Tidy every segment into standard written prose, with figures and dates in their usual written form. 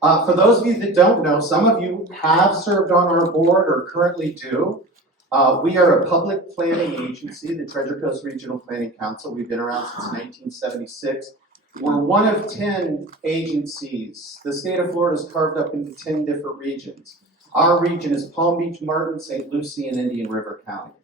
For those of you that don't know, some of you have served on our board or currently do. We are a public planning agency, the Treasure Coast Regional Planning Council. We've been around since 1976. We're one of 10 agencies. The state of Florida is carved up into 10 different regions. Our region is Palm Beach, Martin, St. Lucie, and Indian River County.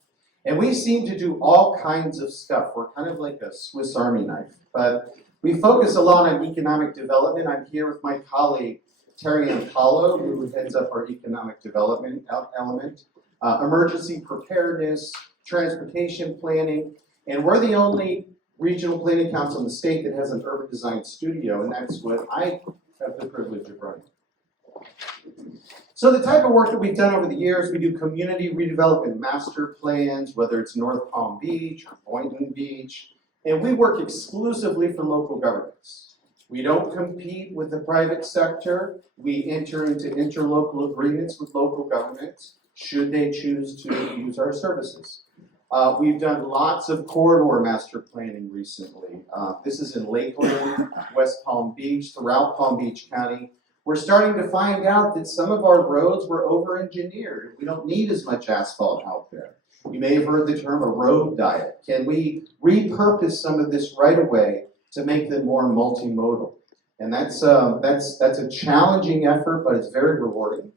And we seem to do all kinds of stuff. We're kind of like a Swiss Army knife. But we focus a lot on economic development. I'm here with my colleague, Terry Ampalo, who heads up our economic development element, emergency preparedness, transportation planning, and we're the only regional planning council in the state that has an urban design studio, and that's what I have the privilege of running. So the type of work that we've done over the years, we do community redevelopment master plans, whether it's North Palm Beach or Boynton Beach, and we work exclusively for local governments. We don't compete with the private sector. We enter into interlocal agreements with local governments should they choose to use our services. We've done lots of corridor master planning recently. This is in Lakeland, West Palm Beach, throughout Palm Beach County. We're starting to find out that some of our roads were over-engineered. We don't need as much asphalt out there. You may have heard the term a road diet. Can we repurpose some of this right-of-way to make them more multimodal? And that's a challenging effort, but it's very rewarding.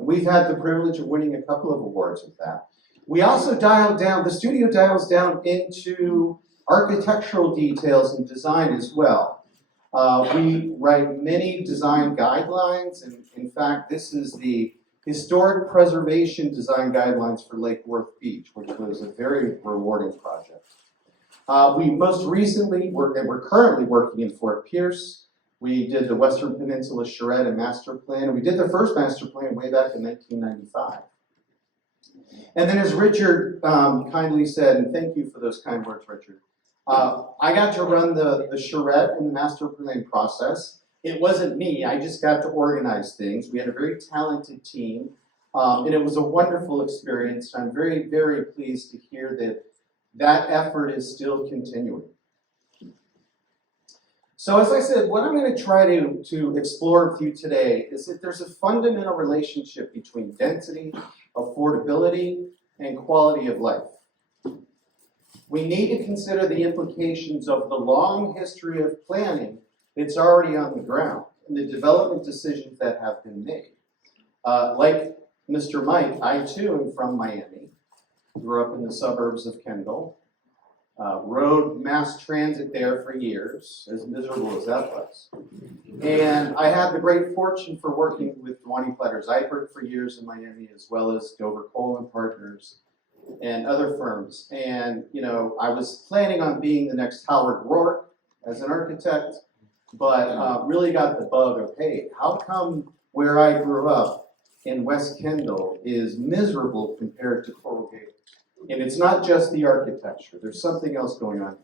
And we've had the privilege of winning a couple of awards with that. We also dialed down, the studio dials down into architectural details and design as well. We write many design guidelines, and in fact, this is the Historic Preservation Design Guidelines for Lake Worth Beach, which was a very rewarding project. We most recently, and we're currently working in Fort Pierce. We did the Western Peninsula Charrette and Master Plan. We did the first Master Plan way back in 1995. And then as Richard kindly said, and thank you for those kind words, Richard, I got to run the charrette in the master plan process. It wasn't me, I just got to organize things. We had a very talented team, and it was a wonderful experience. I'm very, very pleased to hear that that effort is still continuing. So as I said, what I'm going to try to explore with you today is that there's a fundamental relationship between density, affordability, and quality of life. We need to consider the implications of the long history of planning that's already on the ground and the development decisions that have been made. Like Mr. Mike, I too am from Miami, grew up in the suburbs of Kendall, rode mass transit there for years, as miserable as that was. And I had the great fortune for working with Dwani Platter-Zeipert for years in Miami, as well as Dover Coal & Partners and other firms. And you know, I was planning on being the next Howard Rourke as an architect, but really got the bug of, hey, how come where I grew up in West Kendall is miserable compared to Coral Gables? And it's not just the architecture, there's something else going on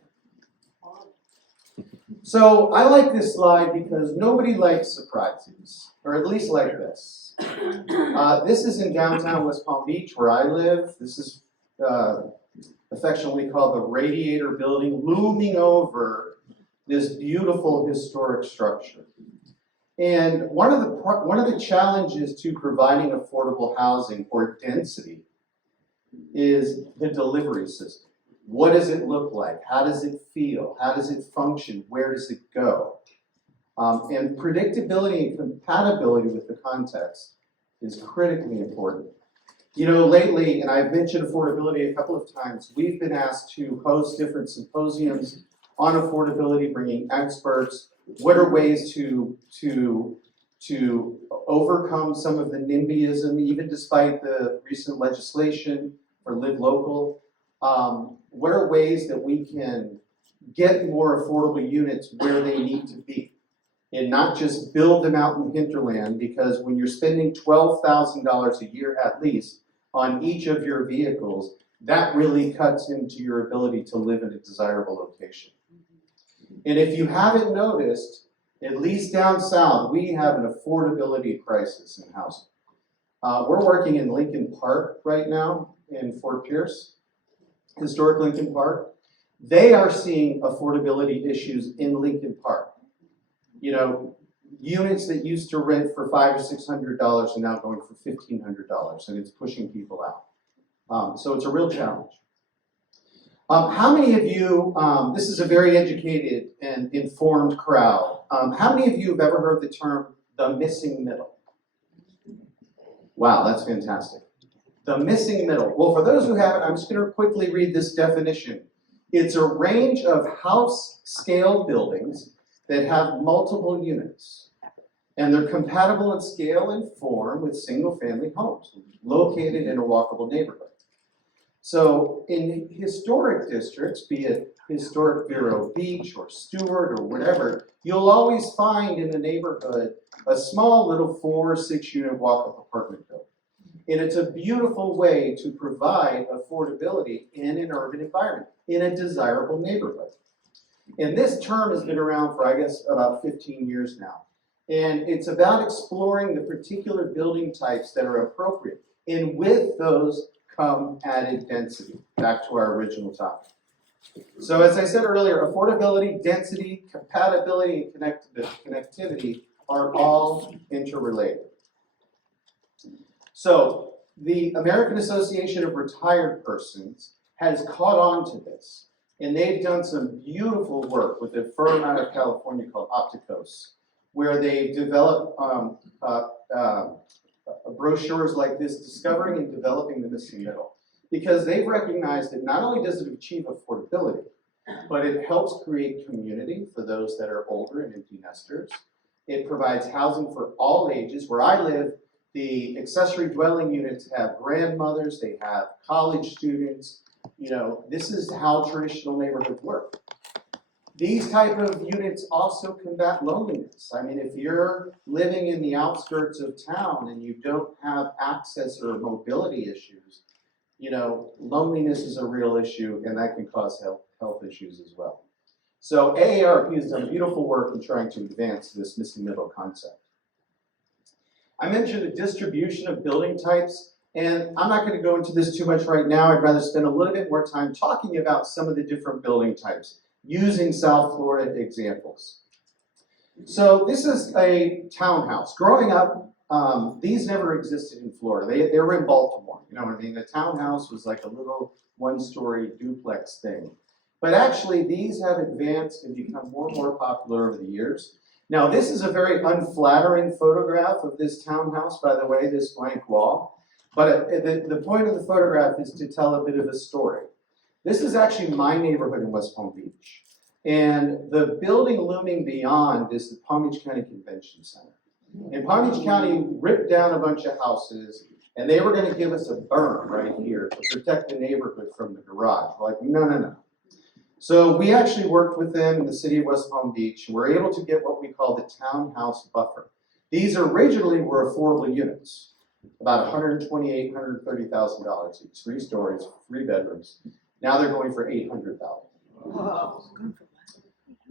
here. So I like this slide because nobody likes surprises, or at least like this. This is in downtown West Palm Beach where I live. This is affectionately called the Radiator Building, looming over this beautiful historic structure. And one of the challenges to providing affordable housing or density is the delivery system. What does it look like? How does it feel? How does it function? Where does it go? And predictability and compatibility with the context is critically important. You know, lately, and I've mentioned affordability a couple of times, we've been asked to host different symposiums on affordability, bringing experts. What are ways to overcome some of the NIMBYism, even despite the recent legislation for Live Local? What are ways that we can get more affordable units where they need to be and not just build them out in hinterland? Because when you're spending $12,000 a year at least on each of your vehicles, that really cuts into your ability to live in a desirable location. And if you haven't noticed, at least down south, we have an affordability crisis in housing. We're working in Lincoln Park right now in Fort Pierce, historic Lincoln Park. They are seeing affordability issues in Lincoln Park. You know, units that used to rent for $500 or $600 are now going for $1,500, and it's pushing people out. So it's a real challenge. How many of you, this is a very educated and informed crowd, how many of you have ever heard the term the missing middle? Wow, that's fantastic. The missing middle. Well, for those who haven't, I'm just going to quickly read this definition. It's a range of house-scale buildings that have multiple units, and they're compatible in scale and form with single-family homes located in a walkable neighborhood. So in historic districts, be it historic Vero Beach or Stewart or whatever, you'll always find in the neighborhood a small little 4 or 6 unit walk-up apartment building. And it's a beautiful way to provide affordability in an urban environment, in a desirable neighborhood. And this term has been around for, I guess, about 15 years now. And it's about exploring the particular building types that are appropriate. And with those come added density, back to our original topic. So as I said earlier, affordability, density, compatibility, and connectivity are all interrelated. So the American Association of Retired Persons has caught on to this, and they've done some beautiful work with a firm out of California called Opticos, where they've developed brochures like this, discovering and developing the missing middle. Because they've recognized that not only does it achieve affordability, but it helps create community for those that are older and empty nesters. It provides housing for all ages. Where I live, the accessory dwelling units have grandmothers, they have college students. You know, this is how traditional neighborhoods work. These type of units also combat loneliness. I mean, if you're living in the outskirts of town and you don't have access or mobility issues, you know, loneliness is a real issue, and that can cause health issues as well. So AARP has done beautiful work in trying to advance this missing middle concept. I mentioned the distribution of building types, and I'm not going to go into this too much right now. I'd rather spend a little bit more time talking about some of the different building types, using South Florida examples. So this is a townhouse. Growing up, these never existed in Florida. They were in Baltimore. You know what I mean? The townhouse was like a little one-story duplex thing. But actually, these have advanced and become more and more popular over the years. Now, this is a very unflattering photograph of this townhouse, by the way, this blank wall. But the point of the photograph is to tell a bit of a story. This is actually my neighborhood in West Palm Beach. And the building looming beyond is the Palm Beach County Convention Center. And Palm Beach County ripped down a bunch of houses, and they were going to give us a berm right here to protect the neighborhood from the garage. We're like, no, no, no. So we actually worked with them in the city of West Palm Beach, and we're able to get what we call the townhouse buffer. These originally were affordable units, about $128,000, $130,000 each, 3 stories, 3 bedrooms. Now they're going for $800,000. Wow.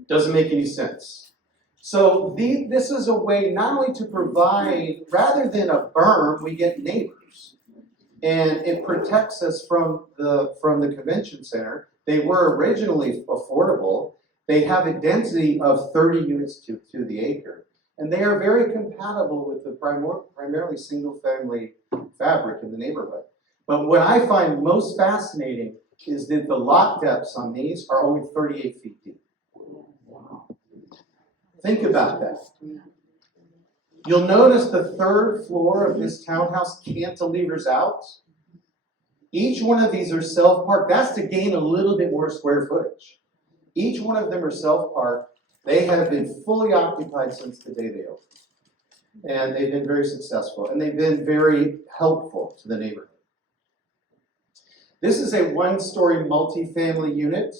Doesn't make any sense. So this is a way not only to provide, rather than a berm, we get neighbors. And it protects us from the convention center. They were originally affordable. They have a density of 30 units to the acre. And they are very compatible with the primarily single-family fabric in the neighborhood. But what I find most fascinating is that the lot depths on these are only 38 feet deep. Wow. Think about that. You'll notice the 3rd floor of this townhouse cantilevers out. Each one of these are self-parked. That's to gain a little bit more square footage. Each one of them are self-parked. They have been fully occupied since the day they opened. And they've been very successful. And they've been very helpful to the neighborhood. This is a 1-story multifamily unit.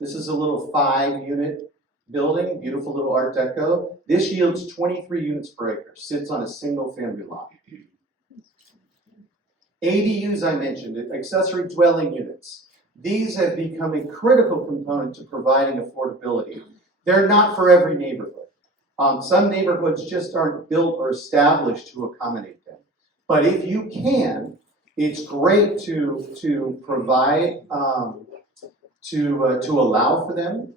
This is a little 5-unit building, beautiful little Art Deco. This yields 23 units per acre, sits on a single family lot. ADUs I mentioned, accessory dwelling units. These have become a critical component to providing affordability. They're not for every neighborhood. Some neighborhoods just aren't built or established to accommodate them. But if you can, it's great to provide, to allow for them.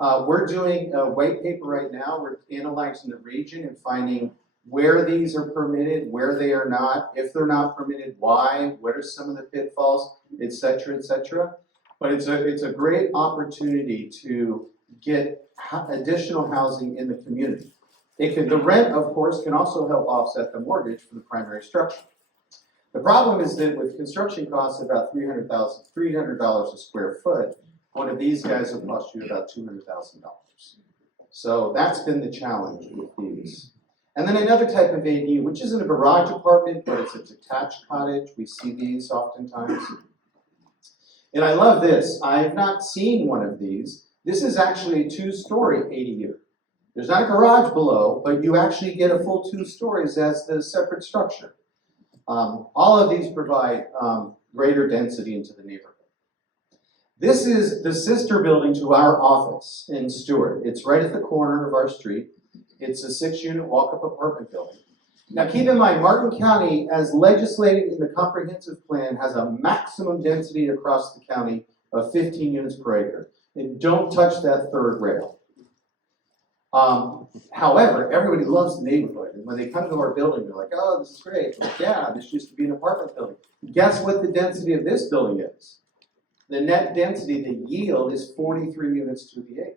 We're doing a white paper right now. We're analyzing the region and finding where these are permitted, where they are not, if they're not permitted, why, what are some of the pitfalls, et cetera, et cetera. But it's a great opportunity to get additional housing in the community. The rent, of course, can also help offset the mortgage for the primary structure. The problem is that with construction costs about $300 a square foot, one of these guys will cost you about $200,000. So that's been the challenge with these. And then another type of ADU, which isn't a garage apartment, but it's a detached cottage. We see these oftentimes. And I love this. I have not seen one of these. This is actually a 2-story ADU. There's not a garage below, but you actually get a full 2 stories as the separate structure. All of these provide greater density into the neighborhood. This is the sister building to our office in Stewart. It's right at the corner of our street. It's a 6-unit walk-up apartment building. Now keep in mind, Martin County, as legislated in the comprehensive plan, has a maximum density across the county of 15 units per acre. And don't touch that 3rd rail. However, everybody loves the neighborhood. And when they come to our building, they're like, oh, this is great. Like, yeah, this used to be an apartment building. Guess what the density of this building is? The net density, the yield, is 43 units to the acre,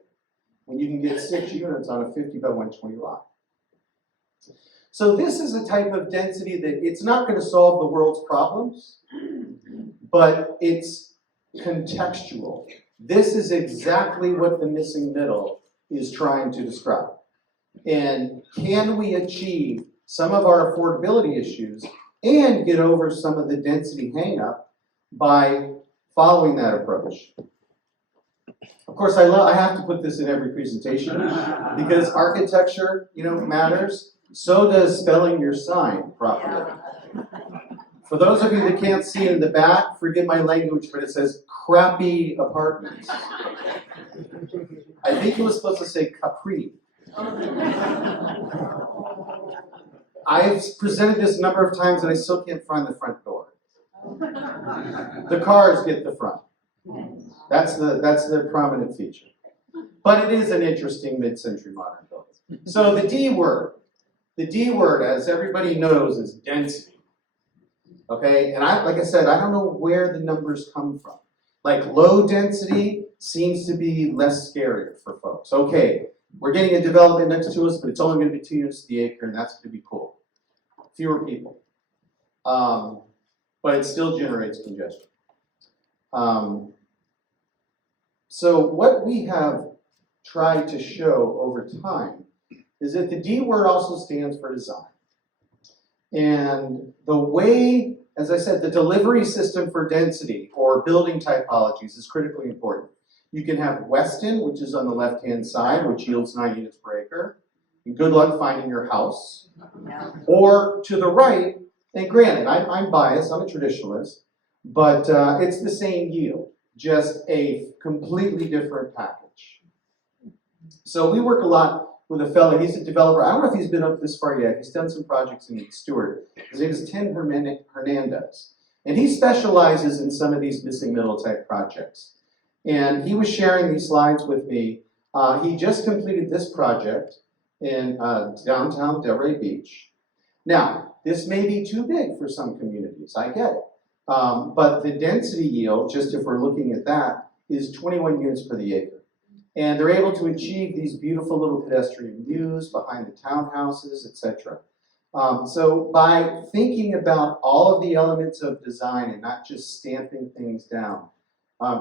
when you can get 6 units on a 50 by 120 lot. So this is a type of density that it's not going to solve the world's problems, but it's contextual. This is exactly what the missing middle is trying to describe. And can we achieve some of our affordability issues and get over some of the density hang-up by following that approach? Of course, I have to put this in every presentation because architecture, matters. So does spelling your sign properly. For those of you that can't see in the back, forgive my language, but it says crappy apartments. I think it was supposed to say Capri. I've presented this a number of times and I still can't find the front door. The cars get the front. That's the prominent feature. But it is an interesting mid-century modern building. So the D word, as everybody knows, is density. Okay, and like I said, I don't know where the numbers come from. Like low density seems to be less scary for folks. Okay, we're getting a development next to us, but it's only going to be 2 units to the acre, and that's going to be cool. Fewer people. But it still generates congestion. So what we have tried to show over time is that the D word also stands for design. And the way, as I said, the delivery system for density or building typologies is critically important. You can have Weston, which is on the left-hand side, which yields 9 units per acre. And good luck finding your house. Or to the right, and granted, I'm biased, I'm a traditionalist, but it's the same yield, just a completely different package. So we work a lot with a fellow, he's a developer. I don't know if he's been up this far yet. He's done some projects in Stewart. His name is Tim Hernandez. And he specializes in some of these missing middle type projects. And he was sharing these slides with me. He just completed this project in downtown Delray Beach. Now, this may be too big for some communities, I get it. But the density yield, just if we're looking at that, is 21 units per the acre. And they're able to achieve these beautiful little pedestrian views behind the townhouses, etc. So by thinking about all of the elements of design and not just stamping things down,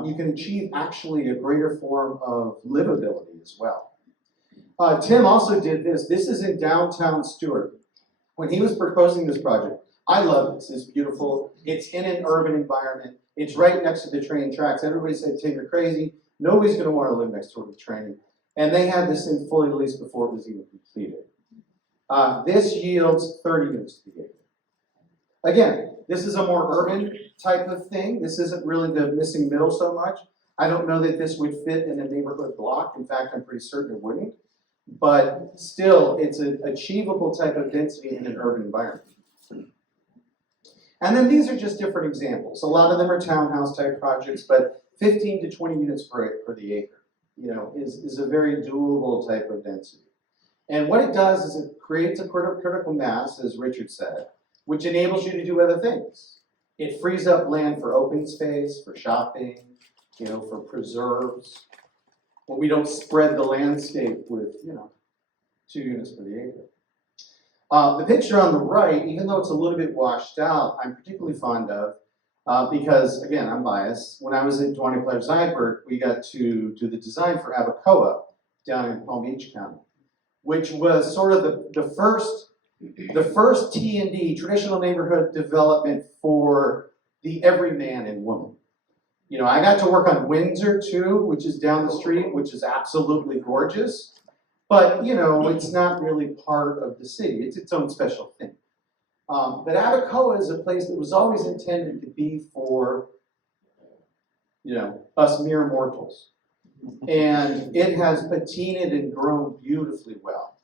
you can achieve actually a greater form of livability as well. Tim also did this. This is in downtown Stewart. When he was proposing this project, I love this. It's beautiful. It's in an urban environment. It's right next to the train tracks. Everybody said, Tim, you're crazy. Nobody's going to want to live next door to the train. And they had this thing fully leased before it was even completed. This yields 30 units to the acre. Again, this is a more urban type of thing. This isn't really the missing middle so much. I don't know that this would fit in a neighborhood block. In fact, I'm pretty certain it wouldn't. But still, it's an achievable type of density in an urban environment. And then these are just different examples. A lot of them are townhouse type projects, but 15 to 20 units per the acre. is a very doable type of density. And what it does is it creates a critical mass, as Richard said, which enables you to do other things. It frees up land for open space, for shopping, for preserves. When we don't spread the landscape with, 2 units per the acre. The picture on the right, even though it's a little bit washed out, I'm particularly fond of because, again, I'm biased. When I was at Duplexes, we got to do the design for Abacoa down in Palm Beach County, which was sort of the first T&D, traditional neighborhood development for the everyman and woman. I got to work on Windsor too, which is down the street, which is absolutely gorgeous. But, it's not really part of the city. It's its own special thing. But Abacoa is a place that was always intended to be for, us mere mortals. And it has patinaed and grown beautifully well.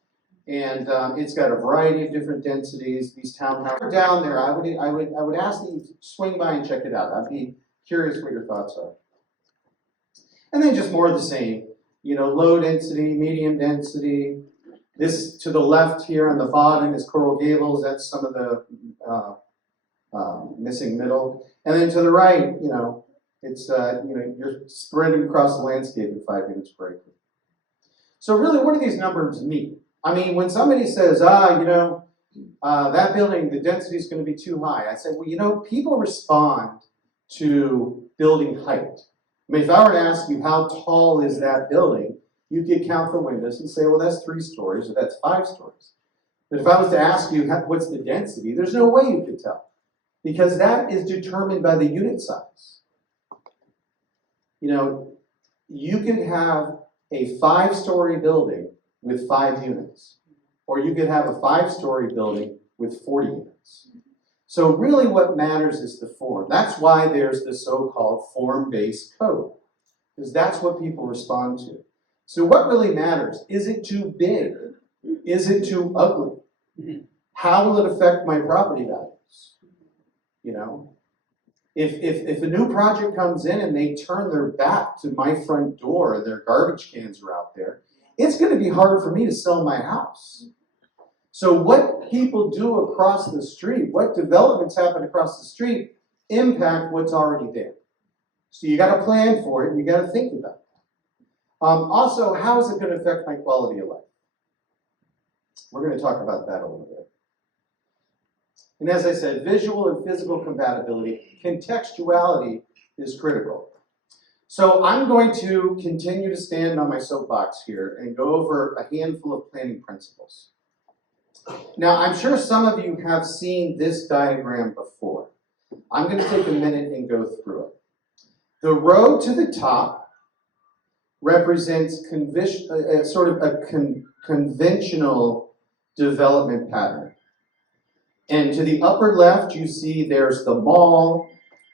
And it's got a variety of different densities. These townhouses down there, I would ask that you swing by and check it out. I'd be curious what your thoughts are. And then just more of the same. Low density, medium density. This to the left here on the bottom is Coral Gables. That's some of the missing middle. And then to the right, it's you're spreading across the landscape at 5 units per acre. So really, what do these numbers mean? I mean, when somebody says, that building, the density is going to be too high, I say, well, people respond to building height. I mean, if I were to ask you how tall is that building, you could count the windows and say, well, that's 3 stories or that's 5 stories. But if I was to ask you what's the density, there's no way you could tell, because that is determined by the unit size. You can have a 5-story building with 5 units, or you could have a 5-story building with 40 units. So really what matters is the form. That's why there's the so-called form-based code, because that's what people respond to. So what really matters? Is it too big? Is it too ugly? How will it affect my property values? If a new project comes in and they turn their back to my front door and their garbage cans are out there, it's going to be hard for me to sell my house. So what people do across the street, what developments happen across the street, impact what's already there. So you got to plan for it, and you got to think about it. Also, how is it going to affect my quality of life? We're going to talk about that a little bit. And as I said, visual and physical compatibility, contextuality is critical. So I'm going to continue to stand on my soapbox here and go over a handful of planning principles. Now, I'm sure some of you have seen this diagram before. I'm going to take a minute and go through it. The row to the top represents sort of a conventional development pattern. And to the upper left, you see there's the mall,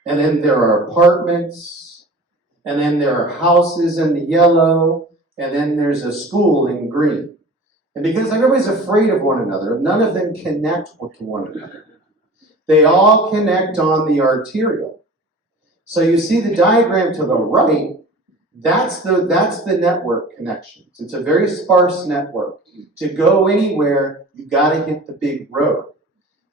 and then there are apartments, and then there are houses in the yellow, and then there's a school in green. And because everybody's afraid of one another, none of them connect to one another. They all connect on the arterial. So you see the diagram to the right, that's the network connections. It's a very sparse network. To go anywhere, you gotta hit the big road.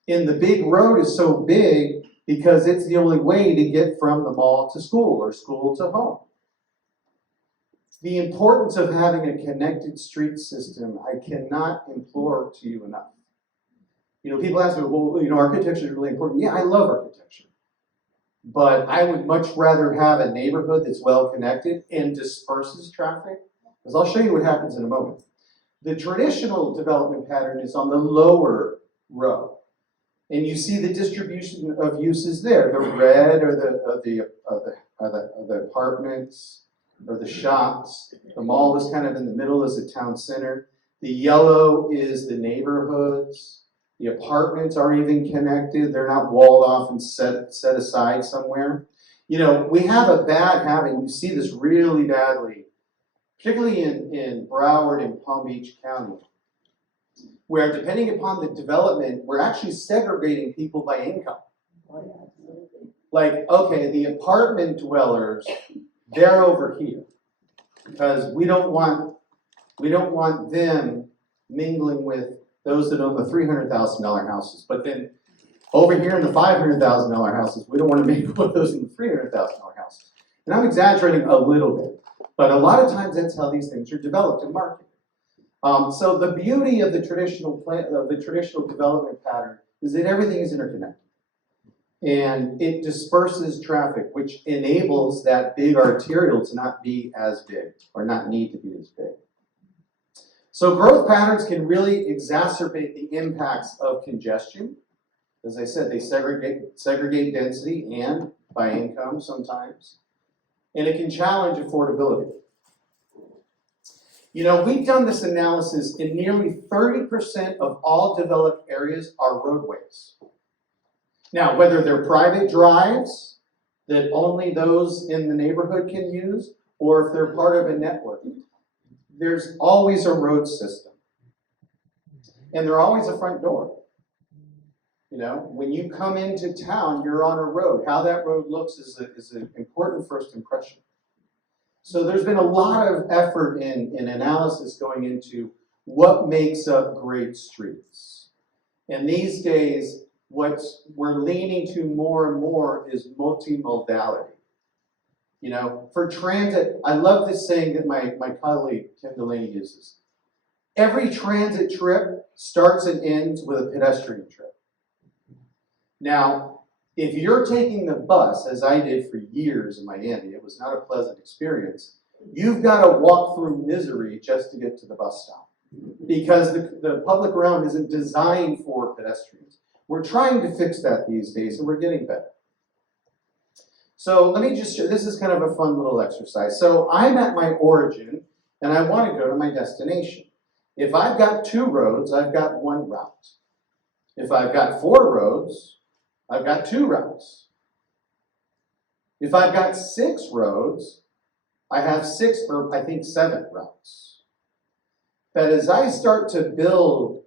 And the big road is so big because it's the only way to get from the mall to school or school to home. The importance of having a connected street system, I cannot implore to you enough. People ask me, well, architecture is really important. Yeah, I love architecture. But I would much rather have a neighborhood that's well connected and disperses traffic, because I'll show you what happens in a moment. The traditional development pattern is on the lower row. And you see the distribution of uses there. The red are the apartments, or the shops. The mall is kind of in the middle as a town center. The yellow is the neighborhoods. The apartments are even connected. They're not walled off and set aside somewhere. We have a bad habit. You see this really badly, particularly in Broward and Palm Beach County, where depending upon the development, we're actually segregating people by income. Like, okay, the apartment dwellers, they're over here. because we don't want them mingling with those that own the $300,000 houses. But then over here in the $500,000 houses, we don't want to mingle with those in the $300,000 houses. And I'm exaggerating a little bit, but a lot of times that's how these things are developed and marketed. So the beauty of the traditional development pattern is that everything is interconnected. And it disperses traffic, which enables that big arterial to not be as big or not need to be as big. So growth patterns can really exacerbate the impacts of congestion. As I said, they segregate density and by income sometimes. And it can challenge affordability. You know, we've done this analysis, and nearly 30% of all developed areas are roadways. Now, whether they're private drives that only those in the neighborhood can use, or if they're part of a network, there's always a road system. And there's always a front door. You know, when you come into town, you're on a road. How that road looks is an important first impression. So there's been a lot of effort in analysis going into what makes up great streets. And these days, what we're leaning to more and more is multimodality. You know, for transit, I love this saying that my colleague, Tim Delaney, uses. Every transit trip starts and ends with a pedestrian trip. Now, if you're taking the bus, as I did for years in Miami, it was not a pleasant experience, you've got to walk through misery just to get to the bus stop. Because the public realm isn't designed for pedestrians. We're trying to fix that these days, and we're getting better. So let me just show, this is kind of a fun little exercise. So I'm at my origin, and I want to go to my destination. If I've got 2 roads, I've got 1 route. If I've got 4 roads, I've got 2 routes. If I've got 6 roads, I have 6, or I think 7 routes. But as I start to build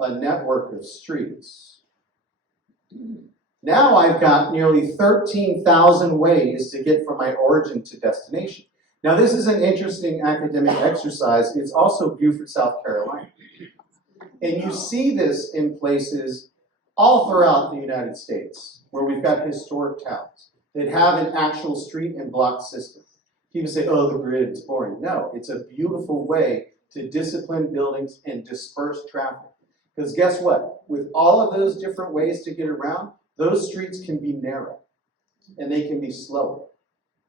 a network of streets, now I've got nearly 13,000 ways to get from my origin to destination. Now this is an interesting academic exercise. It's also Beaufort, South Carolina. And you see this in places all throughout the United States where we've got historic towns that have an actual street and block system. People say, oh, the grid, it's boring. No, it's a beautiful way to discipline buildings and disperse traffic. Because guess what? With all of those different ways to get around, those streets can be narrow, and they can be slower,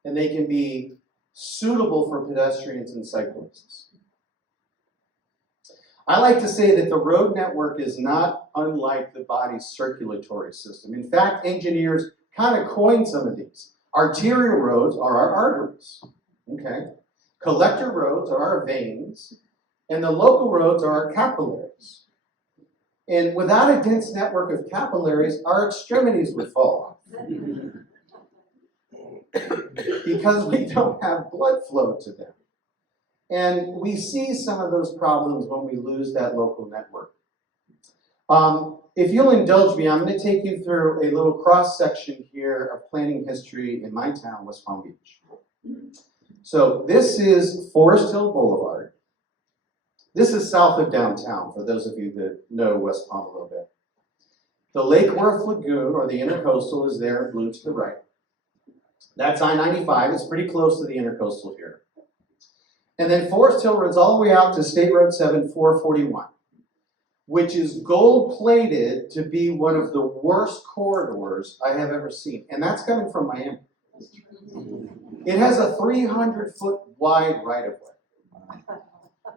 and they can be suitable for pedestrians and cyclists. I like to say that the road network is not unlike the body's circulatory system. In fact, engineers kind of coined some of these. Arterial roads are our arteries, okay? Collector roads are our veins, and the local roads are our capillaries. And without a dense network of capillaries, our extremities would fall off. Because we don't have blood flow to them. And we see some of those problems when we lose that local network. If you'll indulge me, I'm going to take you through a little cross-section here of planning history in my town, West Palm Beach. So this is Forest Hill Boulevard. This is south of downtown, for those of you that know West Palm a little bit. The Lake Worth Lagoon, or the Intercoastal, is there in blue to the right. That's I-95. It's pretty close to the Intercoastal here. And then Forest Hill runs all the way out to State Road 7, 441, which is gold-plated to be one of the worst corridors I have ever seen. And that's coming from Miami. It has a 300-foot wide right-of-way.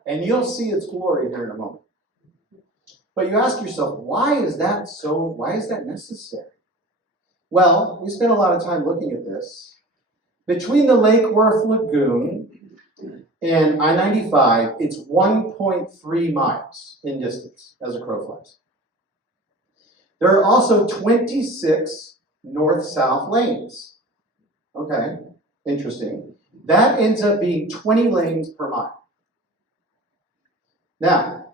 And you'll see its glory here in a moment. But you ask yourself, why is that necessary? Well, we spent a lot of time looking at this. Between the Lake Worth Lagoon and I-95, it's 1.3 miles in distance as a crow flies. There are also 26 north-south lanes. Okay, interesting. That ends up being 20 lanes per mile. Now,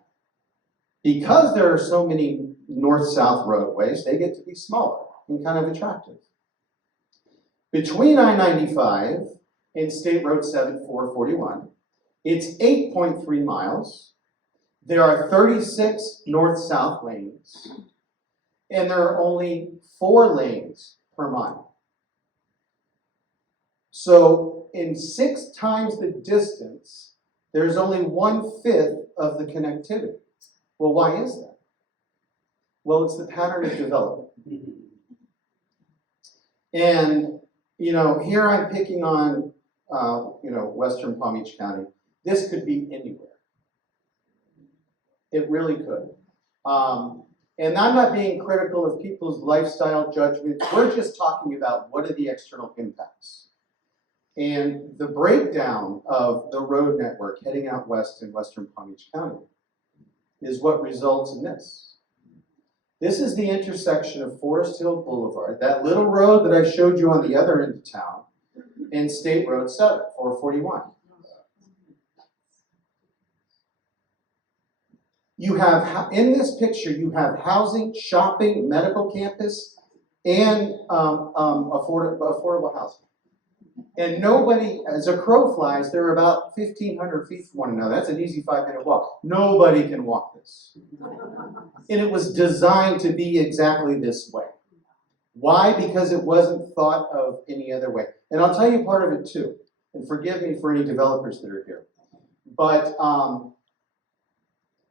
because there are so many north-south roadways, they get to be smaller and kind of attractive. Between I-95 in State Road 7441. It's 8.3 miles. There are 36 north-south lanes, and there are only 4 lanes per mile. So in 6 times the distance, there's only 1/5 of the connectivity. Well, why is that? Well, it's the pattern of development. And, here I'm picking on, Western Palm Beach County. This could be anywhere. It really could. And I'm not being critical of people's lifestyle judgments. We're just talking about what are the external impacts. And the breakdown of the road network heading out west in Western Palm Beach County is what results in this. This is the intersection of Forest Hill Boulevard, that little road that I showed you on the other end of town, and State Road 441. You have, in this picture, you have housing, shopping, medical campus, and affordable housing. And nobody, as a crow flies, they're about 1,500 feet from one another. That's an easy 5-minute walk. Nobody can walk this. And it was designed to be exactly this way. Why? Because it wasn't thought of any other way. And I'll tell you part of it too. And forgive me for any developers that are here. But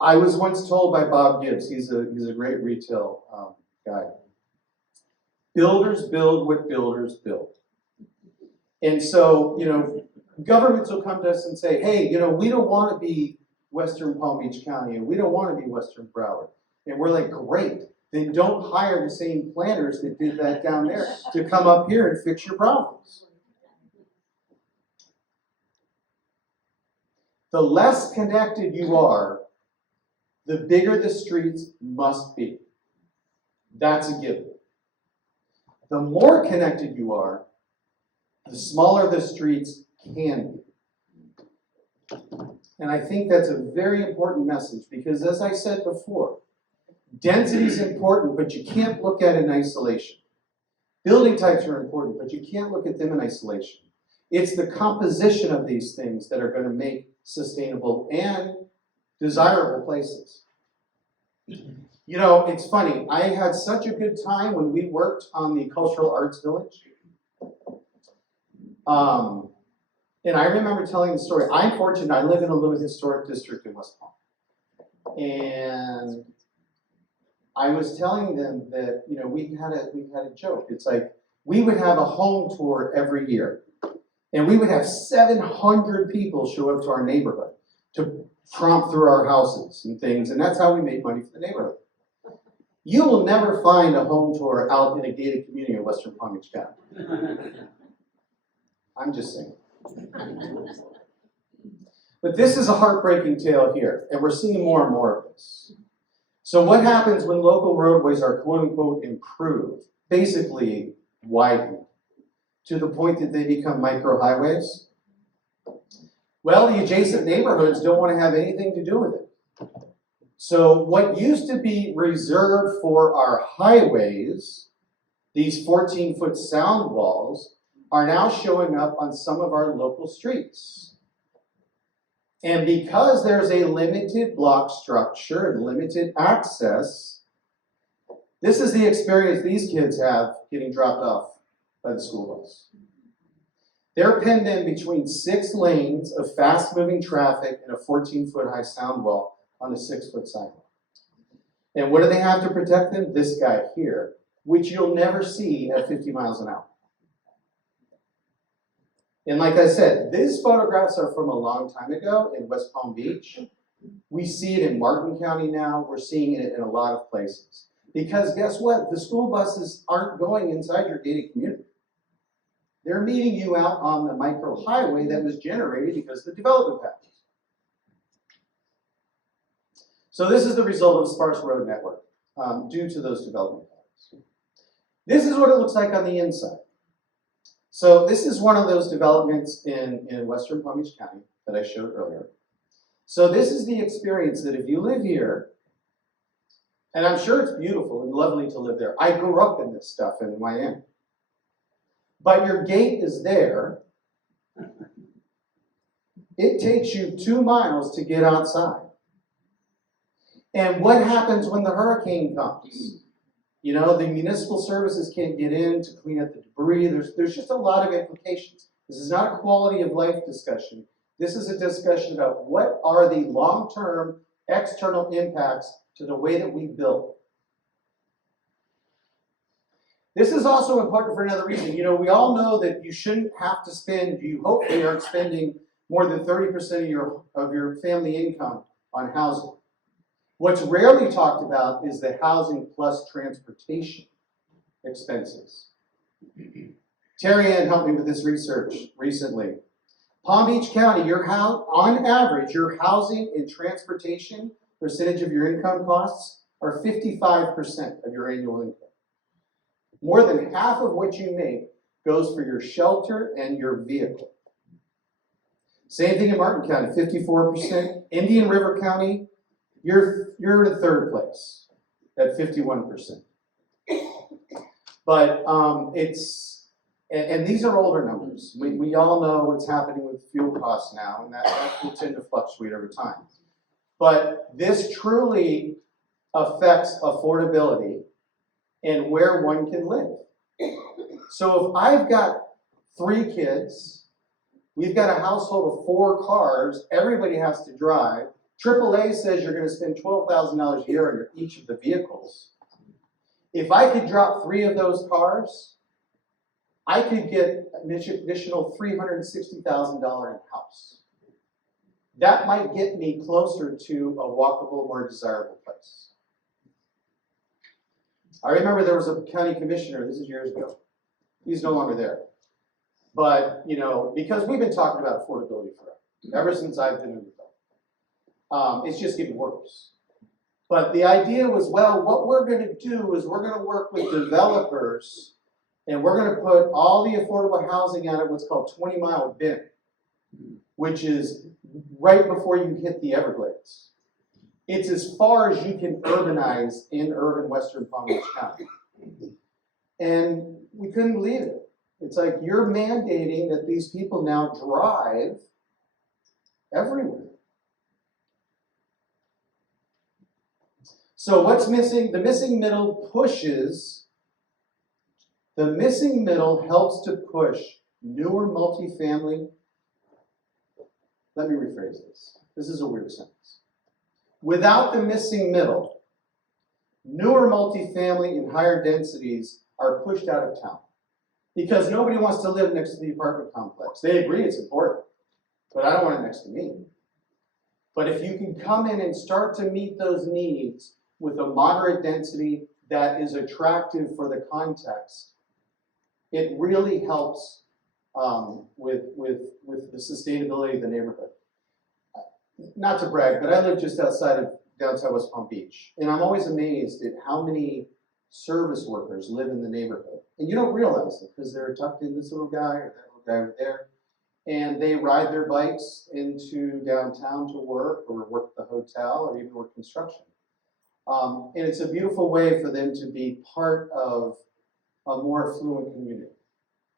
I was once told by Bob Gibbs, he's a great retail guy. Builders build what builders build. And so, governments will come to us and say, hey, we don't want to be Western Palm Beach County, and we don't want to be Western Broward. And we're like, great, then don't hire the same planners that did that down there to come up here and fix your problems. The less connected you are, the bigger the streets must be. That's a given. The more connected you are, the smaller the streets can be. And I think that's a very important message because, as I said before, density is important, but you can't look at it in isolation. Building types are important, but you can't look at them in isolation. It's the composition of these things that are going to make sustainable and desirable places. It's funny. I had such a good time when we worked on the Cultural Arts Village. And I remember telling the story. I'm fortunate, I live in a little historic district in West Palm. And I was telling them that, we had a joke. It's like, we would have a home tour every year. And we would have 700 people show up to our neighborhood to tromp through our houses and things. And that's how we made money for the neighborhood. You will never find a home tour out in a gated community in Western Palm Beach County. I'm just saying. But this is a heartbreaking tale here, and we're seeing more and more of this. So what happens when local roadways are quote-unquote improved, basically widened, to the point that they become micro-highways? Well, the adjacent neighborhoods don't want to have anything to do with it. So what used to be reserved for our highways, these 14-foot sound walls, are now showing up on some of our local streets. And because there's a limited block structure and limited access, this is the experience these kids have getting dropped off by the school bus. They're penned in between 6 lanes of fast-moving traffic and a 14-foot high sound wall on a 6-foot sidewalk. And what do they have to protect them? This guy here, which you'll never see at 50 miles an hour. And like I said, these photographs are from a long time ago in West Palm Beach. We see it in Martin County now. We're seeing it in a lot of places. Because guess what? The school buses aren't going inside your gated community. They're meeting you out on the micro highway that was generated because of the development package. So this is the result of a sparse road network due to those development patterns. This is what it looks like on the inside. So this is one of those developments in Western Palm Beach County that I showed earlier. So this is the experience that if you live here, and I'm sure it's beautiful and lovely to live there. I grew up in this stuff in Miami. But your gate is there, It takes you 2 miles to get outside. And what happens when the hurricane comes? You know, the municipal services can't get in to clean up the debris. There's just a lot of implications. This is not a quality of life discussion. This is a discussion about what are the long-term external impacts to the way that we build. This is also important for another reason. You know, we all know that you shouldn't have to spend, you hopefully aren't spending more than 30% of your family income on housing. What's rarely talked about is the housing plus transportation expenses. Terry Ann helped me with this research recently. Palm Beach County, your house, on average, your housing and transportation percentage of your income costs are 55% of your annual income. More than half of what you make goes for your shelter and your vehicle. Same thing in Martin County, 54%. Indian River County, you're in third place at 51%. But and these are older numbers. We all know what's happening with fuel costs now, and that will tend to fluctuate over time. But this truly affects affordability and where one can live. So if I've got 3 kids, we've got a household of 4 cars, everybody has to drive. AAA says you're going to spend $12,000 a year on each of the vehicles. If I could drop 3 of those cars, I could get an additional $360,000 in a house. That might get me closer to a walkable, more desirable place. I remember there was a county commissioner, this is years ago. He's no longer there. But, you know, because we've been talking about affordability forever, ever since I've been in the bill. It's just getting worse. But the idea was, well, what we're going to do is we're going to work with developers and we're going to put all the affordable housing out at what's called 20-mile bin, which is right before you hit the Everglades. It's as far as you can urbanize in urban western Palm Beach County. And we couldn't believe it. It's like you're mandating that these people now drive everywhere. So what's missing? The missing middle pushes, the missing middle helps to push newer multifamily. Let me rephrase this. This is a weird sentence. Without the missing middle, newer multifamily and higher densities are pushed out of town because nobody wants to live next to the apartment complex. They agree it's important, but I don't want it next to me. But if you can come in and start to meet those needs with a moderate density that is attractive for the context, it really helps with the sustainability of the neighborhood. Not to brag, but I live just outside of downtown West Palm Beach, and I'm always amazed at how many service workers live in the neighborhood. And you don't realize it because they're tucked in this little guy or that little guy over there, and they ride their bikes into downtown to work or work at the hotel or even work construction. And it's a beautiful way for them to be part of a more affluent community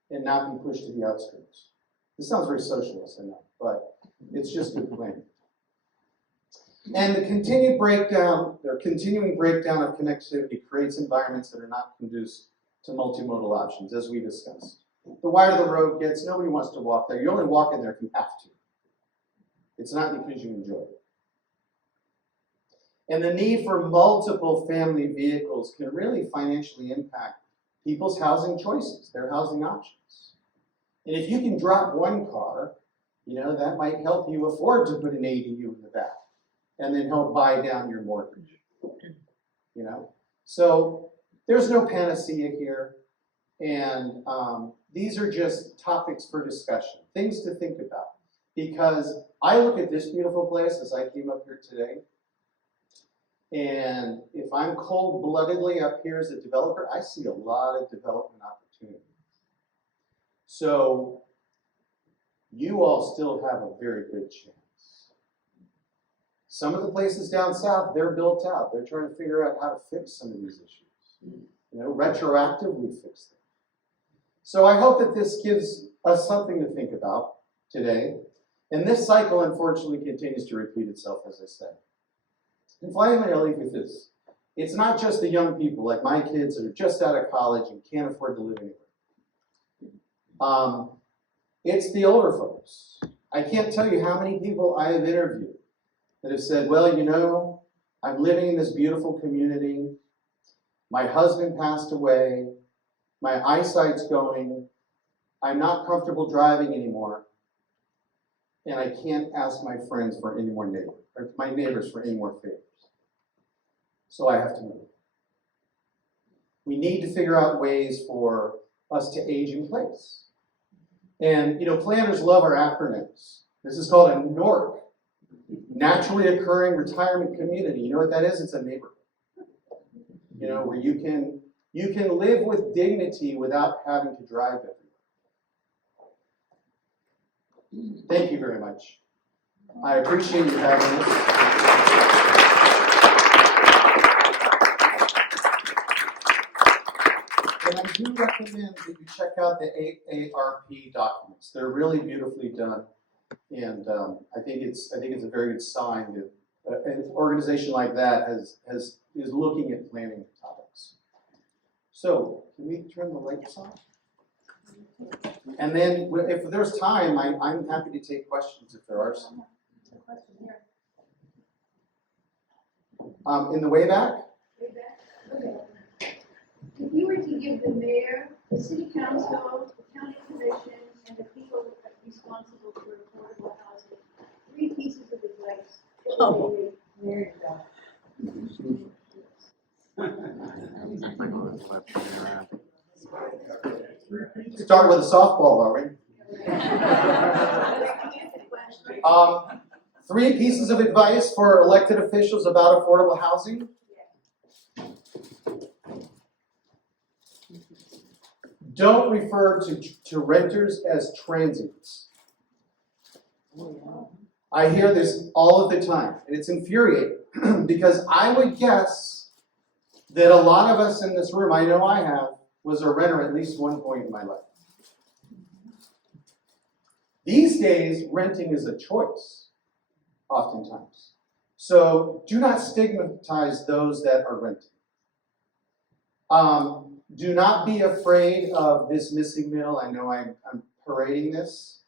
and not be pushed to the outskirts. This sounds very socialist, I know, but it's just good planning. And the continuing breakdown of connectivity creates environments that are not conducive to multimodal options, as we discussed. The wider the road gets, nobody wants to walk there. You only walk in there if you have to. It's not because you enjoy it. And the need for multiple family vehicles can really financially impact people's housing choices, their housing options. And if you can drop one car, you know, that might help you afford to put an ADU in the back and then help buy down your mortgage, you know? So there's no panacea here. And these are just topics for discussion, things to think about. Because I look at this beautiful place as I came up here today, and if I'm cold-bloodedly up here as a developer, I see a lot of development opportunity. So you all still have a very good chance. Some of the places down south, they're built out. They're trying to figure out how to fix some of these issues. You know, retroactively fix them. So I hope that this gives us something to think about today. And this cycle, unfortunately, continues to repeat itself, as I said. And finally, I'll leave with this. It's not just the young people, like my kids, that are just out of college and can't afford to live anywhere. It's the older folks. I can't tell you how many people I have interviewed that have said, well, you know, I'm living in this beautiful community. My husband passed away. My eyesight's going. I'm not comfortable driving anymore. And I can't ask my friends for any more neighbors, or my neighbors for any more favors. So I have to move. We need to figure out ways for us to age in place. And, you know, planners love our acronyms. This is called a NORC, Naturally Occurring Retirement Community. You know what that is? It's a neighborhood. You know, where you can live with dignity without having to drive everywhere. Thank you very much. I appreciate you having us. And I do recommend that you check out the AARP documents. They're really beautifully done, and I think it's a very good sign that an organization like that is looking at planning topics. So, can we turn the lights on? And then, if there's time, I'm happy to take questions if there are some. In the way back? Okay. If you were to give the mayor, the city council, the county commission, and the people responsible for affordable housing 3 pieces of advice, what would they Start with a softball, are we? 3 pieces of advice for elected officials about affordable housing. Don't refer to renters as transients. I hear this all of the time, and it's infuriating because I would guess that a lot of us in this room, I know I have, was a renter at least one point in my life. These days, renting is a choice, oftentimes. So do not stigmatize those that are renting. Do not be afraid of this missing middle. I know I'm parading this.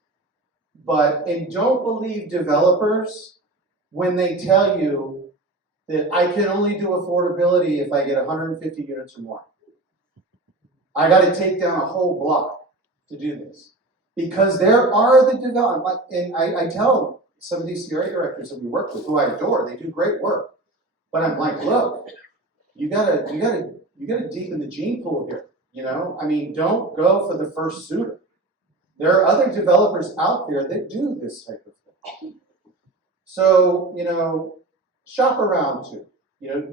And don't believe developers when they tell you that I can only do affordability if I get 150 units or more. I got to take down a whole block to do this. Because there are the development, and I tell some of these CRA directors that we work with, who I adore, they do great work. But I'm like, look, you gotta deepen the gene pool here. You know, I mean, don't go for the first suitor. There are other developers out there that do this type of thing. So, you know, shop around too. You know,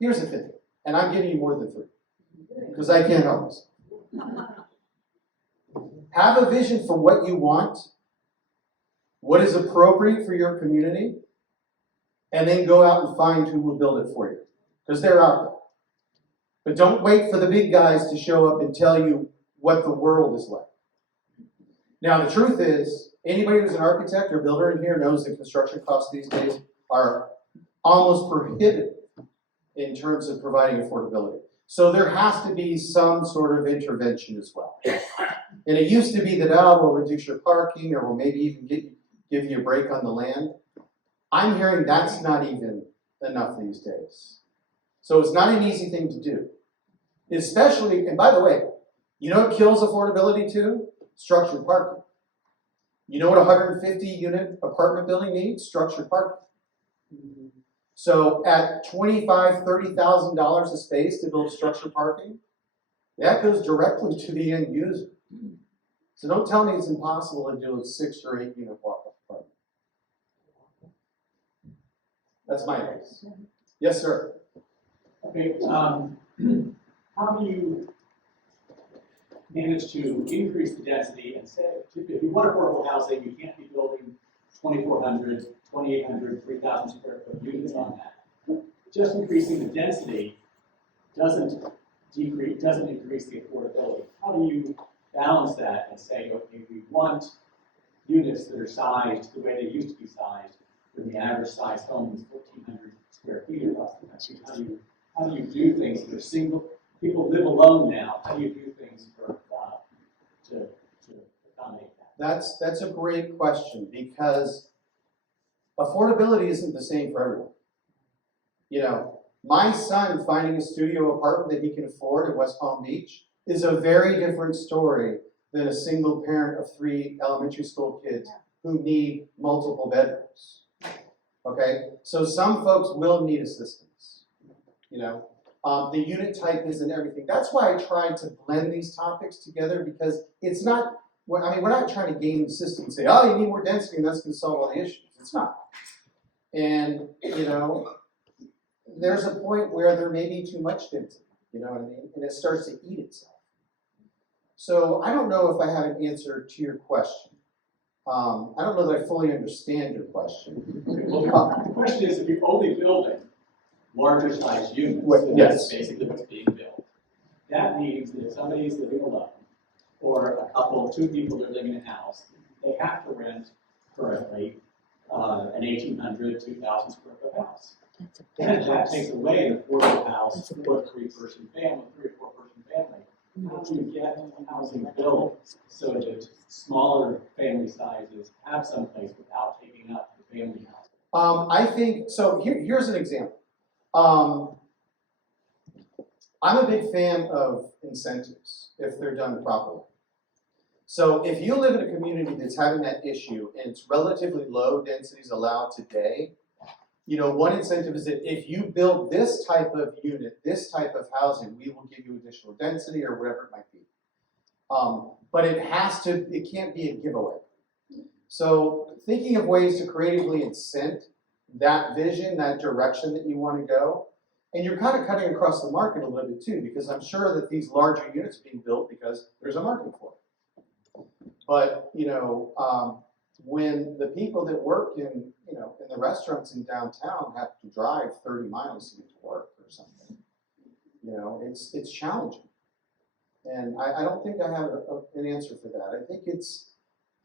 here's the thing, and I'm giving you more than 3 because I can't help this. Have a vision for what you want, what is appropriate for your community, and then go out and find who will build it for you, because they're out there. But don't wait for the big guys to show up and tell you what the world is like. Now, the truth is, anybody who's an architect or builder in here knows that construction costs these days are almost prohibitive in terms of providing affordability. So there has to be some sort of intervention as well. And it used to be that, we'll reduce your parking, or we'll maybe even give you a break on the land. I'm hearing that's not even enough these days. So it's not an easy thing to do. Especially, and by the way, you know what kills affordability too? Structured parking. You know what a 150-unit apartment building needs? Structured parking. So at $25,000, $30,000 a space to build structured parking, that goes directly to the end user. So don't tell me it's impossible to do a 6 or 8 unit walk-up apartment. That's my advice. Yes, sir. Okay, how do you manage to increase the density and say, if you want affordable housing, you can't be building 2,400, 2,800, 3,000 square foot units on that. Just increasing the density doesn't increase the affordability. How do you balance that and say, okay, we want units that are sized the way they used to be sized, when the average size home is 1,400 square feet across the country. How do you do things that are single? People live alone now. How do you do things for to accommodate that? That's a great question, because affordability isn't the same for everyone. You know, my son finding a studio apartment that he can afford in West Palm Beach is a very different story than a single parent of 3 elementary school kids who need multiple bedrooms. Okay, so some folks will need assistance. You know, the unit type isn't everything. That's why I tried to blend these topics together, because it's not. I mean, we're not trying to game the system and say, oh, you need more density and that's going to solve all the issues. It's not. And you know, there's a point where there may be too much density. You know what I mean? And it starts to eat itself. So I don't know if I have an answer to your question. I don't know that I fully understand your question. Well, the question is, if you're only building larger size units, Yes. that's basically what's being built. That means that if somebody is living alone, or a couple, 2 people that are living in a house, they have to rent currently an 1,800, 2,000 square foot house. And that takes away an affordable house for a 3-person family, 3 or 4-person family. How do you get housing built so that smaller family sizes have some place without taking up the family house? I think, so here's an example. I'm a big fan of incentives if they're done properly. So if you live in a community that's having that issue and it's relatively low densities allowed today, you know, one incentive is that if you build this type of unit, this type of housing, we will give you additional density or whatever it might be. But it can't be a giveaway. So thinking of ways to creatively incent that vision, that direction that you want to go, and you're kind of cutting across the market a little bit too, because I'm sure that these larger units are being built because there's a market for it. But, you know, when the people that work in, you know, in the restaurants in downtown have to drive 30 miles to get to work or something, you know, it's challenging. And I don't think I have an answer for that. I think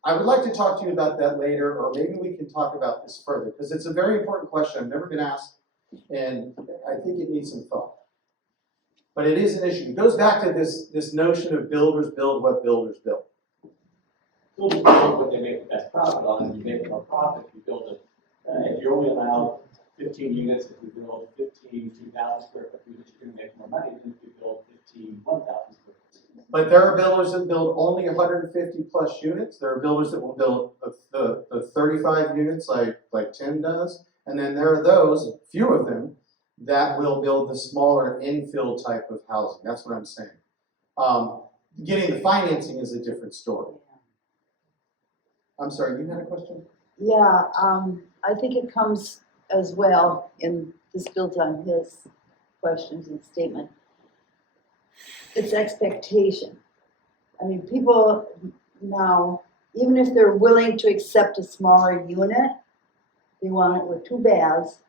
I would like to talk to you about that later, or maybe we can talk about this further, because it's a very important question. I've never been asked, and I think it needs some thought. But it is an issue. It goes back to this notion of builders build what builders build. Builders build what they make the best profit on, and you make more profit if you build it. If you're only allowed 15 units, if you build 15 2,000 square foot units, you're going to make more money than if you build 15 1,000 square foot. But there are builders that build only 150 plus units. There are builders that will build the 35 units like Tim does. And then there are those, a few of them, that will build the smaller infill type of housing. That's what I'm saying. Getting the financing is a different story. I'm sorry, you had a question? Yeah, I think it comes as well, and this builds on his questions and statement. It's expectation. I mean, people now, even if they're willing to accept a smaller unit, they want it with 2 baths,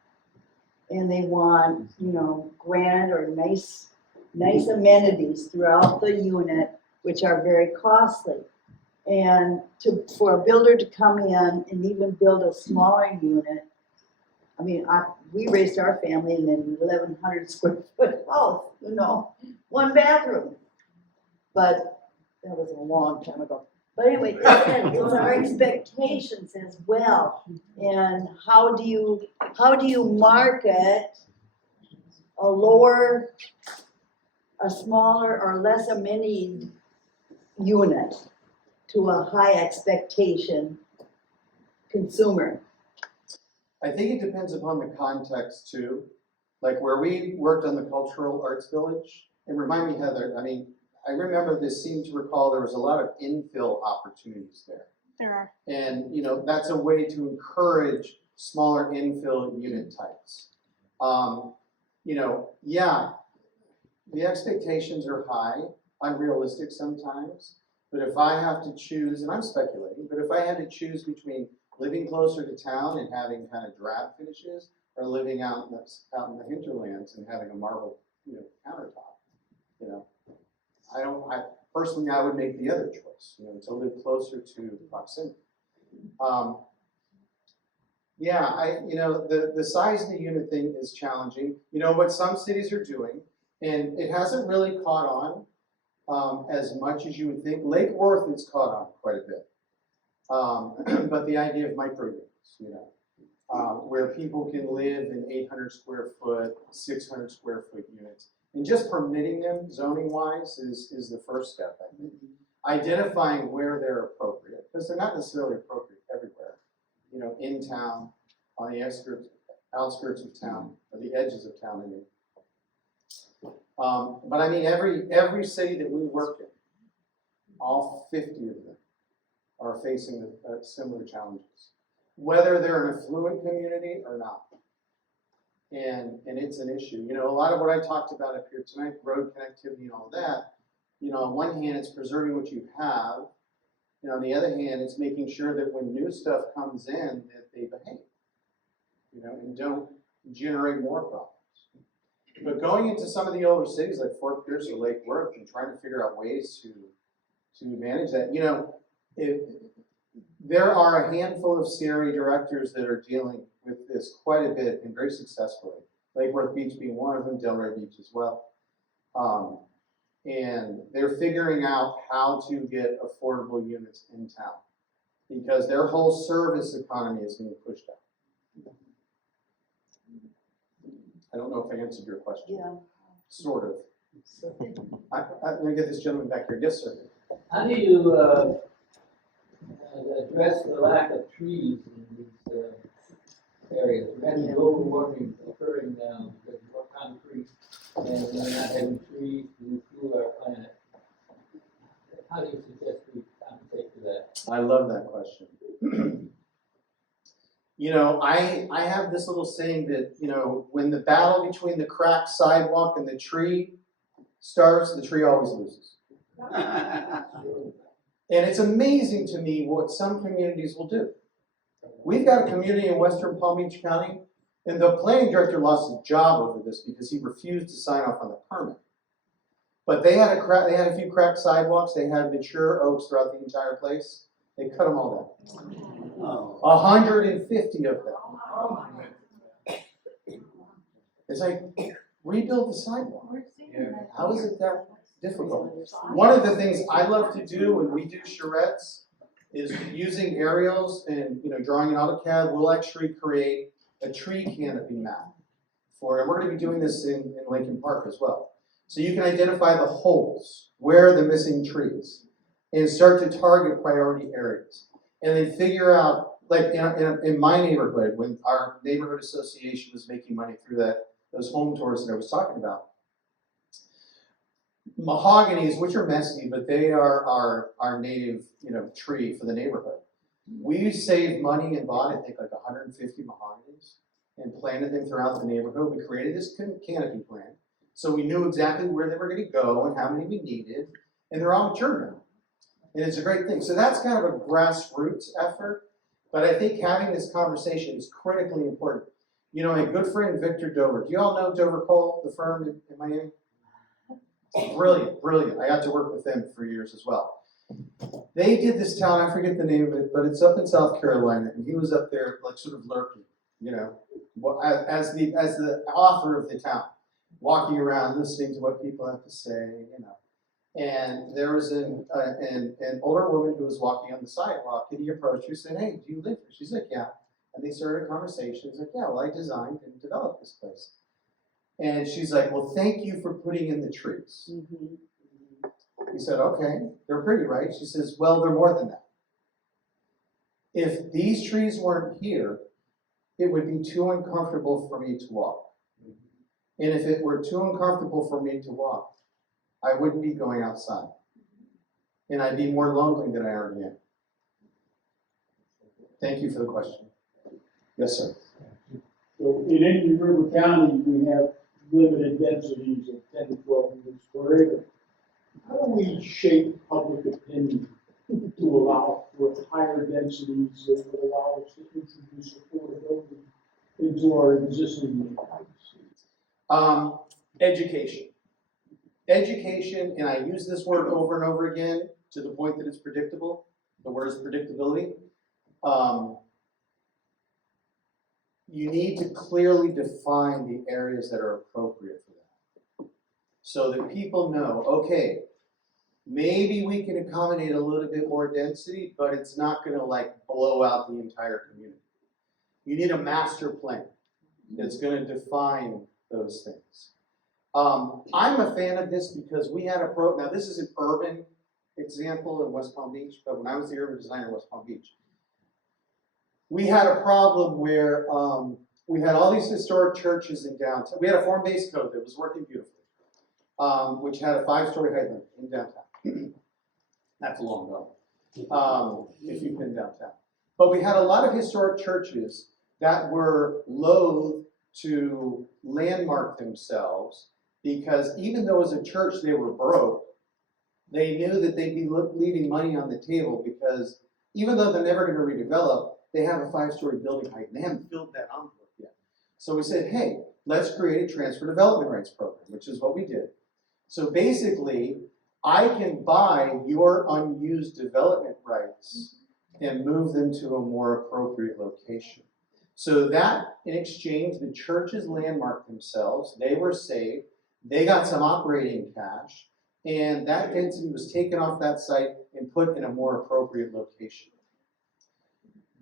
and they want, you know, granite or nice amenities throughout the unit, which are very costly. And for a builder to come in and even build a smaller unit, I mean, we raised our family in an 1,100 square foot house, you know, 1 bathroom. But that was a long time ago. But anyway, it's our expectations as well. And how do you market a smaller or less amenities unit to a high expectation consumer? I think it depends upon the context too. Like where we worked on the Cultural Arts Village, and remind me, Heather, I mean, I remember this, seem to recall there was a lot of infill opportunities there. There are. And, you know, that's a way to encourage smaller infill unit types. You know, yeah, the expectations are high, unrealistic sometimes, but if I have to choose, and I'm speculating, but if I had to choose between living closer to town and having kind of drab finishes, or living out in the hinterlands and having a marble, you know, countertop, you know, personally, I would make the other choice, you know, to live closer to proximity. Yeah, the size of the unit thing is challenging. You know, what some cities are doing, and it hasn't really caught on as much as you would think. Lake Worth, it's caught on quite a bit. But the idea of micro units, where people can live in 800 square foot, 600 square foot units. And just permitting them zoning wise is the first step, I think. Identifying where they're appropriate, because they're not necessarily appropriate everywhere. You know, in town, on the outskirts of town, or the edges of town, I mean. But I mean, every city that we work in, all 50 of them are facing similar challenges, whether they're an affluent community or not. And it's an issue. You know, a lot of what I talked about up here tonight, road connectivity and all that, you know, on one hand, it's preserving what you have. You know, on the other hand, it's making sure that when new stuff comes in, that they behave, you know, and don't generate more problems. But going into some of the older cities like Fort Pierce or Lake Worth and trying to figure out ways to manage that, you know, there are a handful of CRE directors that are dealing with this quite a bit and very successfully. Lake Worth Beach being one of them, Delray Beach as well. And they're figuring out how to get affordable units in town because their whole service economy is being pushed out. I don't know if I answered your question. Yeah. Sort of. Let me get this gentleman back here. Yes, sir. How do you address the lack of trees in these areas? We have global warming occurring now because of more concrete and we're not having trees to fuel our planet. How do you suggest we compensate for that? I love that question. You know, I have this little saying that, you know, when the battle between the cracked sidewalk and the tree starts, the tree always loses. And it's amazing to me what some communities will do. We've got a community in Western Palm Beach County, and the planning director lost his job over this because he refused to sign off on the permit. But they had a few cracked sidewalks. They had mature oaks throughout the entire place. They cut them all down. 150 of them. It's like, rebuild the sidewalk. How is it that difficult? One of the things I love to do when we do charrettes is using aerials and drawing in AutoCAD. We'll actually create a tree canopy map for it. And we're going to be doing this in Lincoln Park as well. So you can identify the holes, where are the missing trees, and start to target priority areas. And then figure out, like in my neighborhood, when our neighborhood association was making money through those home tours that I was talking about, mahoganies, which are messy, but they are our native tree for the neighborhood. We saved money and bought, I think, like 150 mahoganies and planted them throughout the neighborhood. We created this canopy plan. So we knew exactly where they were going to go and how many we needed, and they're all mature now. And it's a great thing. So that's kind of a grassroots effort, but I think having this conversation is critically important. You know, my good friend Victor Dover, do you all know Dover Cole, the firm in Miami? Brilliant, brilliant. I got to work with them for years as well. They did this town, I forget the name of it, but it's up in South Carolina, and he was up there like sort of lurking, as the author of the town, walking around, listening to what people have to say, And there was an older woman who was walking on the sidewalk, and he approached her and said, "Hey, do you live here?" She's like, "Yeah." And they started a conversation. He's like, "Yeah, well, I designed and developed this place." And she's like, "Well, thank you for putting in the trees." Mm-hmm. He said, "Okay, they're pretty, right?" She says, "Well, they're more than that. If these trees weren't here, it would be too uncomfortable for me to walk. And if it were too uncomfortable for me to walk, I wouldn't be going outside. And I'd be more lonely than I already am." Thank you for the question. Yes, sir. So in Indian River County, we have limited densities of 10 to 12 units per acre. How do we shape public opinion to allow for higher densities that would allow us to introduce affordability into our existing neighborhoods? Education. Education, and I use this word over and over again to the point that it's predictable. The word is predictability. you need to clearly define the areas that are appropriate for that. So that people know, okay, maybe we can accommodate a little bit more density, but it's not gonna like blow out the entire community. You need a master plan that's gonna define those things. I'm a fan of this because we had now this is an urban example in West Palm Beach, but when I was the urban designer in West Palm Beach, we had a problem where we had all these historic churches in downtown. We had a form-based code that was working beautifully, which had a 5-story height limit in downtown. That's long ago, if you've been downtown. But we had a lot of historic churches that were loath to landmark themselves because even though as a church they were broke, they knew that they'd be leaving money on the table because even though they're never going to redevelop, they have a 5-story building height and they haven't filled that envelope yet. So we said, hey, let's create a transfer development rights program, which is what we did. So basically, I can buy your unused development rights and move them to a more appropriate location. So that, in exchange, the churches landmarked themselves, they were saved, they got some operating cash, and that density was taken off that site and put in a more appropriate location.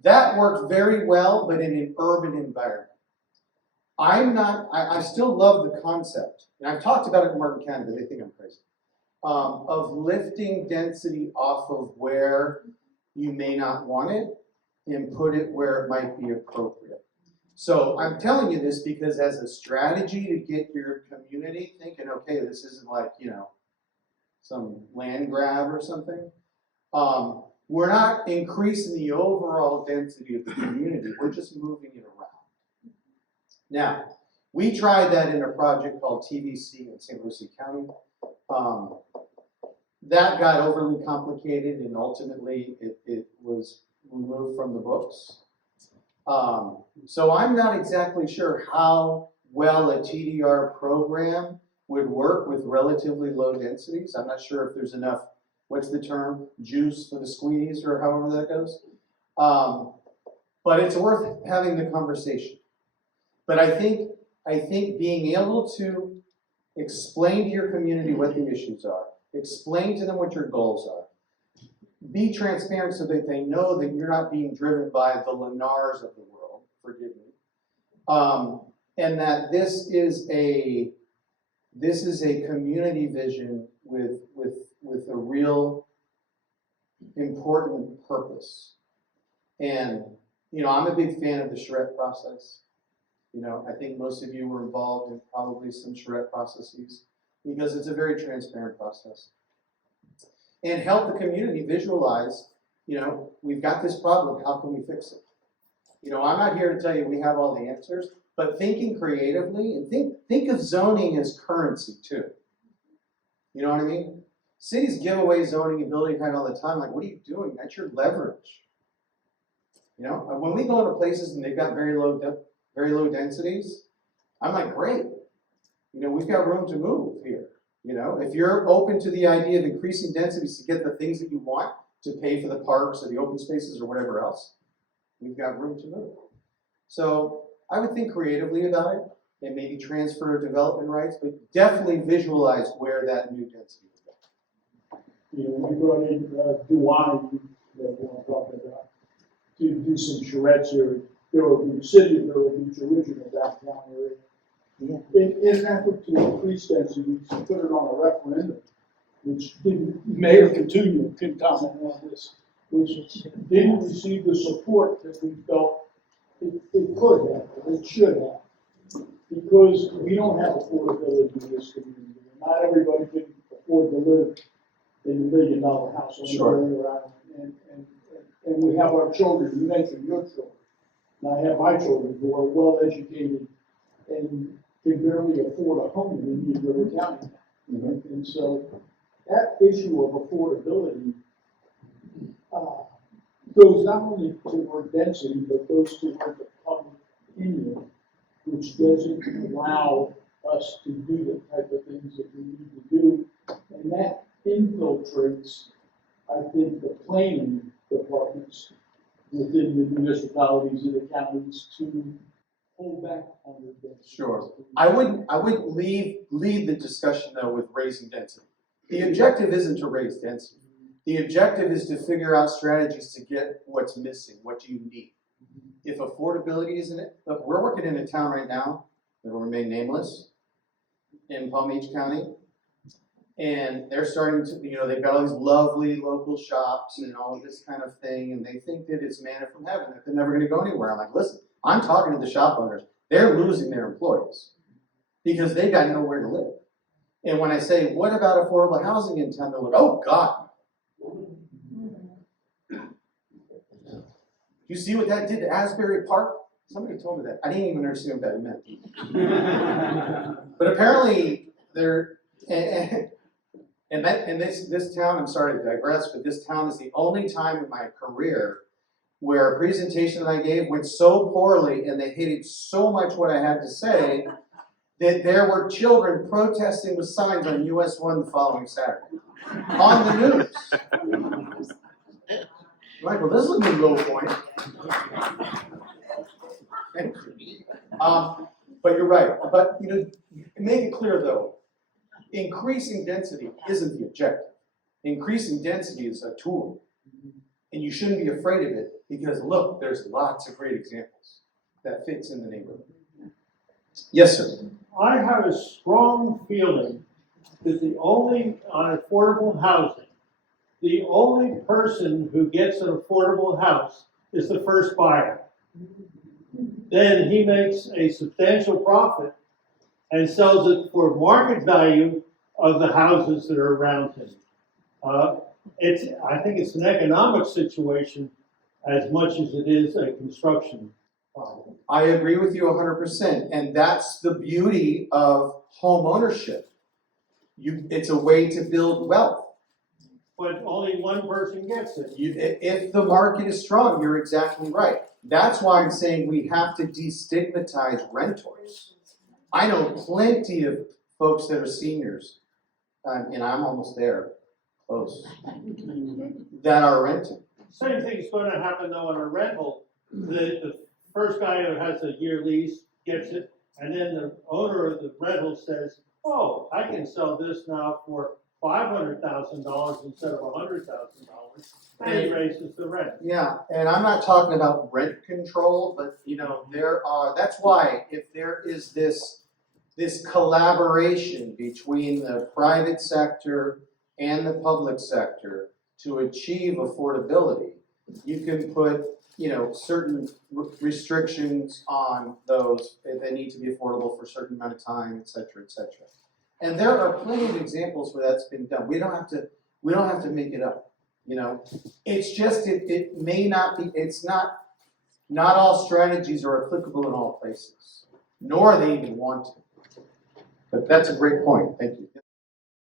That worked very well, but in an urban environment. I still love the concept, and I've talked about it in Martin County, but they think I'm crazy, of lifting density off of where you may not want it and put it where it might be appropriate. So I'm telling you this because as a strategy to get your community thinking, okay, this isn't like, some land grab or something. We're not increasing the overall density of the community, we're just moving it around. Now, we tried that in a project called TVC in St. Lucie County. That got overly complicated and ultimately it was removed from the books. So I'm not exactly sure how well a TDR program would work with relatively low densities. I'm not sure if there's enough, what's the term, juice for the squeeze or however that goes. But it's worth having the conversation. But I think being able to explain to your community what the issues are, explain to them what your goals are, be transparent so that they know that you're not being driven by the Lennars of the world, forgive me, and that this is a community vision with a real important purpose. And I'm a big fan of the charrette process. I think most of you were involved in probably some charrette processes because it's a very transparent process. And help the community visualize, we've got this problem, how can we fix it? I'm not here to tell you we have all the answers, but thinking creatively and think of zoning as currency too. You know what I mean? Cities give away zoning and building height all the time. Like, what are you doing? That's your leverage. When we go into places and they've got very low densities, I'm like, great. We've got room to move here. If you're open to the idea of increasing densities to get the things that you want to pay for the parks or the open spaces or whatever else, we've got room to move. So I would think creatively about it and maybe transfer development rights, but definitely visualize where that new density is going. We brought in Duwani, that we're talking about, to do some charrettes here. Vero Beach City, Vero Beach original downtown area. Yeah. In an effort to increase density, we put it on a referendum, which Mayor Coutinho can comment on this, which didn't receive the support that we felt it could have, or it should have, because we don't have affordability in this community. Not everybody can afford to live in a $1 million house on Sure. the Rhode Island, and we have our children. You mentioned your children, and I have my children who are well educated and can barely afford a home in New River County. Mm-hmm. And so that issue of affordability goes not only toward density, but goes toward the public opinion, which doesn't allow us to do the type of things that we need to do. And that infiltrates, I think, the planning departments, within the municipalities and the counties to hold back on the density. Sure. I wouldn't lead the discussion though with raising density. The objective isn't to raise density. The objective is to figure out strategies to get what's missing, what you need. If affordability isn't it, look, we're working in a town right now that will remain nameless in Palm Beach County. And they're starting to, they've got all these lovely local shops and all of this kind of thing, and they think that it's manna from heaven, that they're never gonna go anywhere. I'm like, listen, I'm talking to the shop owners. They're losing their employees because they got nowhere to live. And when I say, what about affordable housing in town? They're like, oh God. You see what that did to Asbury Park? Somebody told me that. I didn't even understand what that meant. But apparently they're, and this town, I'm sorry to digress, but this town is the only time in my career where a presentation that I gave went so poorly and they hated so much what I had to say that there were children protesting with signs on US 1 the following Saturday on the news. Michael, this is a good low point. Thank you. But you're right. But make it clear though, increasing density isn't the objective. Increasing density is a tool. And you shouldn't be afraid of it because look, there's lots of great examples that fits in the neighborhood. Yes, sir. I have a strong feeling that on affordable housing, the only person who gets an affordable house is the first buyer. Then he makes a substantial profit and sells it for market value of the houses that are around him. I think it's an economic situation as much as it is a construction problem. I agree with you 100%, and that's the beauty of home ownership. It's a way to build wealth. But only one person gets it. If the market is strong, you're exactly right. That's why I'm saying we have to destigmatize renters. I know plenty of folks that are seniors, and I'm almost there, close, that are renting. Same thing's gonna happen though in a rental. The first guy who has a year lease gets it, and then the owner of the rental says, oh, I can sell this now for $500,000 instead of $100,000, and he raises the rent. Yeah, and I'm not talking about rent control, but that's why if there is this collaboration between the private sector and the public sector to achieve affordability, you can put, certain restrictions on those. They need to be affordable for a certain amount of time, et cetera, et cetera. And there are plenty of examples where that's been done. We don't have to make it up. It's just it may not be. It's not all strategies are applicable in all places, nor are they even wanted. But that's a great point. Thank you.